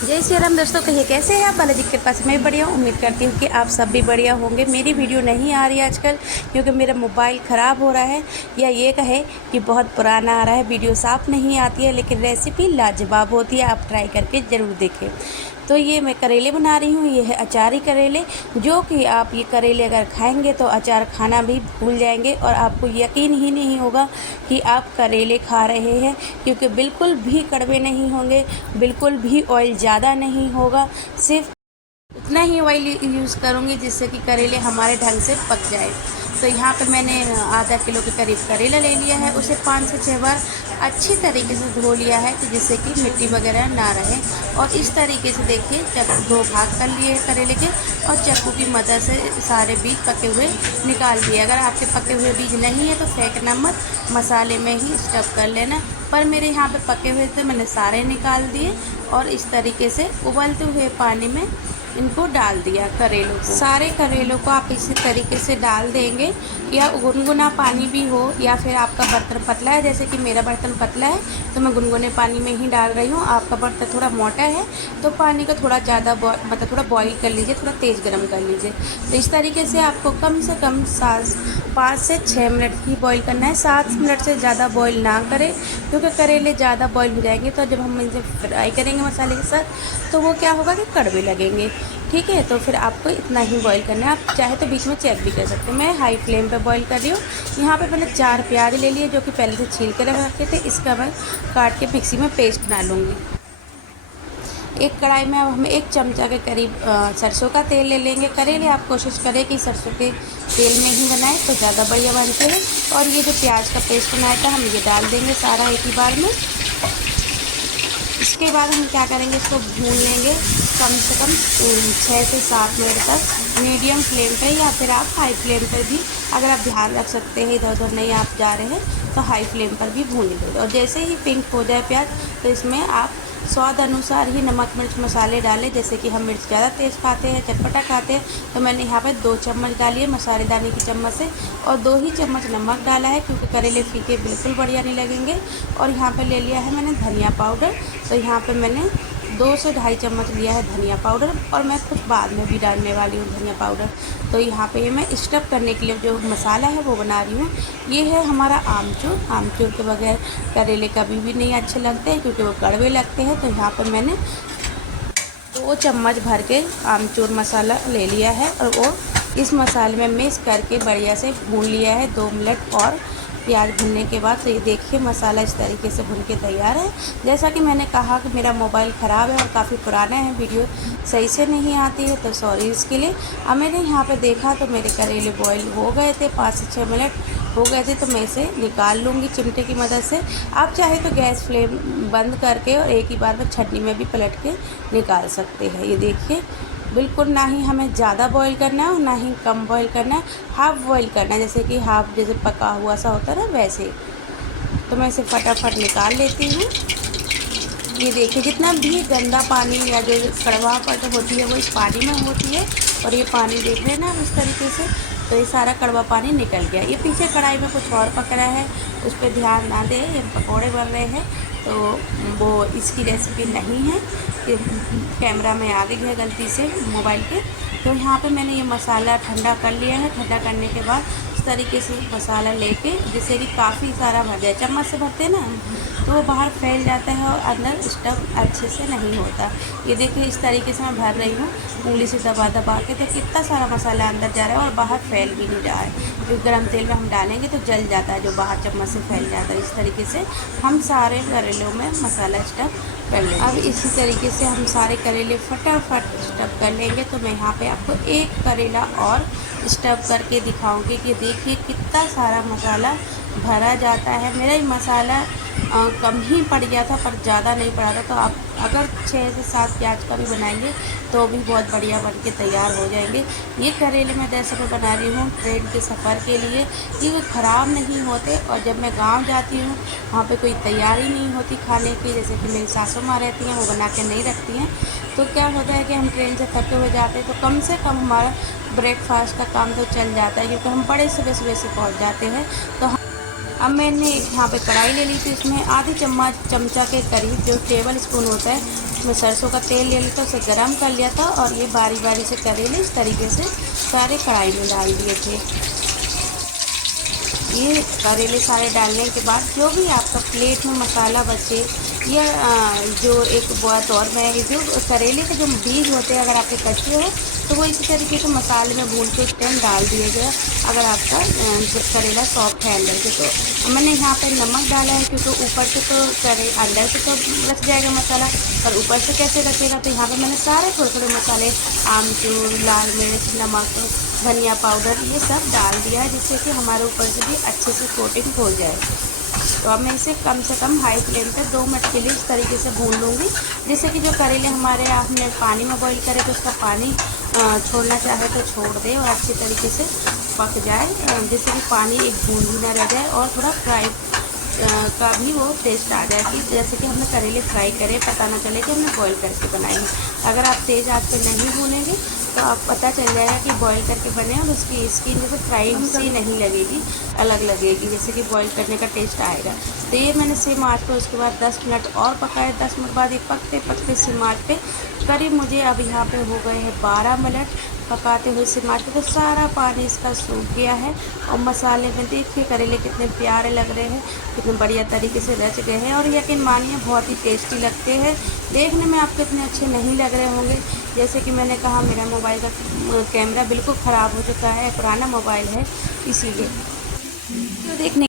जय श्री राम दोस्तों, कहिए कैसे हैं आप। बालाजी के पास मैं बढ़िया हूँ। उम्मीद करती हूँ कि आप सब भी बढ़िया होंगे। मेरी वीडियो नहीं आ रही है आजकल क्योंकि मेरा मोबाइल ख़राब हो रहा है, या ये कहे कि बहुत पुराना आ रहा है, वीडियो साफ़ नहीं आती है। लेकिन रेसिपी लाजवाब होती है, आप ट्राई करके ज़रूर देखें। तो ये मैं करेले बना रही हूँ। ये है अचारी करेले, जो कि आप ये करेले अगर खाएंगे तो अचार खाना भी भूल जाएंगे और आपको यकीन ही नहीं होगा कि आप करेले खा रहे हैं, क्योंकि बिल्कुल भी कड़वे नहीं होंगे, बिल्कुल भी ऑयल ज़्यादा नहीं होगा। सिर्फ उतना ही ऑयल यूज़ करूँगी जिससे कि करेले हमारे ढंग से पक जाए। तो यहाँ पे मैंने आधा किलो के करीब करेला ले लिया है। उसे 5 से 6 बार अच्छी तरीके से धो लिया है कि जिससे कि मिट्टी वगैरह ना रहे। और इस तरीके से देखिए, चक्कू 2 भाग कर लिए करेले के और चक्कू की मदद से सारे बीज पके हुए निकाल दिए। अगर आपके पके हुए बीज नहीं है तो फेंकना मत, मसाले में ही स्टफ़ कर लेना। पर मेरे यहाँ पे पके हुए थे, मैंने सारे निकाल दिए और इस तरीके से उबलते हुए पानी में इनको डाल दिया। करेलों को, सारे करेलों को आप इसी तरीके से डाल देंगे, या गुनगुना पानी भी हो, या फिर आपका बर्तन पतला है, जैसे कि मेरा बर्तन पतला है तो मैं गुनगुने पानी में ही डाल रही हूँ। आपका बर्तन थोड़ा मोटा है तो पानी को थोड़ा ज़्यादा मतलब थोड़ा बॉईल कर लीजिए, थोड़ा तेज़ गर्म कर लीजिए। तो इस तरीके से आपको कम से कम 5 से 6 मिनट ही बॉईल करना है। 7 मिनट से ज़्यादा बॉईल ना करें, क्योंकि करेले ज़्यादा बॉईल हो जाएंगे तो जब हम इसे फ्राई करेंगे मसाले के साथ तो वो क्या होगा कि कड़वे लगेंगे। ठीक है, तो फिर आपको इतना ही बॉईल करना है। आप चाहे तो बीच में चेक भी कर सकते हैं। मैं हाई फ्लेम पे बॉईल कर रही हूँ। यहाँ पे मैंने 4 प्याज ले लिए, जो कि पहले से छील कर रखे थे। इसका मैं काट के मिक्सी में पेस्ट बना लूँगी। एक कढ़ाई में अब हम 1 चमचा के करीब सरसों का तेल ले लेंगे। करेले आप कोशिश करें कि सरसों के तेल में ही बनाएं तो ज़्यादा बढ़िया बनते हैं। और ये जो प्याज का पेस्ट बनाया था हम ये डाल देंगे सारा एक ही बार में। इसके बाद हम क्या करेंगे, इसको भून लेंगे कम से कम 6 से 7 मिनट तक मीडियम फ्लेम पे, या फिर आप हाई फ्लेम पर भी अगर आप ध्यान रख सकते हैं, इधर उधर नहीं आप जा रहे हैं तो हाई फ्लेम पर भी भून लीजिए। और जैसे ही पिंक हो जाए प्याज तो इसमें आप स्वाद अनुसार ही नमक मिर्च मसाले डालें। जैसे कि हम मिर्च ज़्यादा तेज़ खाते हैं, चटपटा खाते हैं, तो मैंने यहाँ पर 2 चम्मच डाली है मसालेदानी की चम्मच से, और 2 ही चम्मच नमक डाला है क्योंकि करेले फीके बिल्कुल बढ़िया नहीं लगेंगे। और यहाँ पर ले लिया है मैंने धनिया पाउडर। तो यहाँ पर मैंने 2 से ढाई चम्मच लिया है धनिया पाउडर, और मैं कुछ बाद में भी डालने वाली हूँ धनिया पाउडर। तो यहाँ पे ये मैं स्टफ़ करने के लिए जो मसाला है वो बना रही हूँ। ये है हमारा आमचूर। आमचूर के बगैर करेले कभी भी नहीं अच्छे लगते हैं क्योंकि वो कड़वे लगते हैं। तो यहाँ पर मैंने 2 चम्मच भर के आमचूर मसाला ले लिया है और वो इस मसाले में मिक्स करके बढ़िया से भून लिया है 2 मिनट। और प्याज भुनने के बाद तो ये देखिए मसाला इस तरीके से भुन के तैयार है। जैसा कि मैंने कहा कि मेरा मोबाइल ख़राब है और काफ़ी पुराना है, वीडियो सही से नहीं आती है, तो सॉरी इसके लिए। अब मैंने यहाँ पे देखा तो मेरे करेले बॉईल हो गए थे, 5 से 6 मिनट हो गए थे, तो मैं इसे निकाल लूँगी चिमटे की मदद से। आप चाहे तो गैस फ्लेम बंद करके और एक ही बार में छन्नी में भी पलट के निकाल सकते हैं। ये देखिए बिल्कुल ना ही हमें ज़्यादा बॉईल करना है और ना ही कम बॉईल करना है, हाफ़ बॉईल करना है, जैसे कि हाफ़ जैसे पका हुआ सा होता है ना वैसे। तो मैं इसे फटाफट निकाल लेती हूँ। ये देखिए जितना भी गंदा पानी या जो कड़वाहट होती है वो इस पानी में होती है, और ये पानी देख रहे हैं ना इस तरीके से, तो ये सारा कड़वा पानी निकल गया। ये पीछे कढ़ाई में कुछ और पक रहा है, उस पर ध्यान ना दें, ये पकौड़े बन रहे हैं तो वो इसकी रेसिपी नहीं है। कि कैमरा में आ गई है गलती से मोबाइल के। तो यहाँ पे मैंने ये मसाला ठंडा कर लिया है। ठंडा करने के बाद इस तरीके से मसाला लेके, जिससे कि काफ़ी सारा भर जाए, चम्मच से भरते हैं ना तो वो बाहर फैल जाता है और अंदर स्टफ़ अच्छे से नहीं होता। ये देखिए इस तरीके से मैं भर रही हूँ उंगली से दबा दबा के, तो कितना सारा मसाला अंदर जा रहा है और बाहर फैल भी नहीं रहा है। क्योंकि गर्म तेल में हम डालेंगे तो जल जाता है, जो बाहर चम्मच से फैल जाता है। इस तरीके से हम सारे करेलों में मसाला स्टफ़ कर लेंगे। अब इसी तरीके से हम सारे करेले फटाफट स्टफ़ कर लेंगे। तो मैं यहाँ पे आपको एक करेला और स्टफ़ करके दिखाऊंगी कि देखिए कितना सारा मसाला भरा जाता है। मेरा ही मसाला कम ही पड़ गया था पर ज़्यादा नहीं पड़ा था। तो आप अगर 6 से 7 प्याज का भी बनाएंगे तो भी बहुत बढ़िया बन के तैयार हो जाएंगे। ये करेले मैं दरअसल बना रही हूँ ट्रेन के सफ़र के लिए। ये ख़राब नहीं होते, और जब मैं गांव जाती हूँ वहाँ पे कोई तैयारी नहीं होती खाने की, जैसे कि मेरी सासू माँ रहती हैं वो बना के नहीं रखती हैं, तो क्या होता है कि हम ट्रेन से थके हुए जाते हैं तो कम से कम हमारा ब्रेकफास्ट का काम तो चल जाता है, क्योंकि हम बड़े सुबह सुबह से पहुँच जाते हैं। तो अब मैंने यहाँ पे कढ़ाई ले ली थी, इसमें आधी चम्मच चमचा के करीब जो टेबल स्पून होता है मैं सरसों का तेल ले लिया था, उसे गरम कर लिया था और ये बारी बारी से करेले इस तरीके से सारे कढ़ाई में डाल दिए थे। ये करेले सारे डालने के बाद जो भी आपका प्लेट में मसाला बचे या जो एक बात और मैं, जो करेले के जो बीज होते हैं अगर आपके कच्चे हो तो वो इसी तरीके से मसाले में भून के उस टाइम डाल दिए गया, अगर आपका करेला सॉफ्ट है अंदर से। तो मैंने यहाँ पे नमक डाला है क्योंकि ऊपर से तो अंदर से तो रच जाएगा मसाला, पर ऊपर से कैसे रचेगा। तो यहाँ पे मैंने सारे थोड़े थोड़े मसाले, आमचूर, लाल मिर्च, नमक, धनिया पाउडर ये सब डाल दिया है, जिससे कि हमारे ऊपर से भी अच्छे से कोटिंग हो जाए। तो अब मैं इसे कम से कम हाई फ्लेम पे 2 मिनट के लिए इस तरीके से भून लूँगी, जिससे कि जो करेले हमारे आपने पानी में बॉईल करे तो उसका पानी छोड़ना चाहे तो छोड़ दे और अच्छी तरीके से पक जाए, जिससे कि पानी एक बूंद भी ना रह जाए और थोड़ा फ्राई का भी वो टेस्ट आ जाए, कि जैसे कि हमने करेले फ्राई करे पता ना चले कि हमने बॉईल करके बनाएंगे। अगर आप तेज़ आंच पे नहीं भूनेंगे तो आप पता चल जाएगा कि बॉईल करके बने और उसकी स्किन जैसे फ्राई सी नहीं लगेगी, अलग लगेगी, जैसे कि बॉईल करने का टेस्ट आएगा। तो ये मैंने सेम आंच पे उसके बाद 10 मिनट और पकाए। 10 मिनट बाद ये पकते पकते सेम आंच पे करीब मुझे अब यहाँ पे हो गए हैं 12 मिनट पकाते हुए सेम आंच पे। तो सारा पानी इसका सूख गया है और मसाले में देखिए करेले कितने प्यारे लग रहे हैं, कितने बढ़िया तरीके से रच गए हैं और यकीन मानिए बहुत ही टेस्टी लगते हैं। देखने में आपको इतने अच्छे नहीं लग रहे होंगे, जैसे कि मैंने कहा मेरा मोबाइल का कैमरा बिल्कुल ख़राब हो चुका है, पुराना मोबाइल है इसीलिए। तो देखने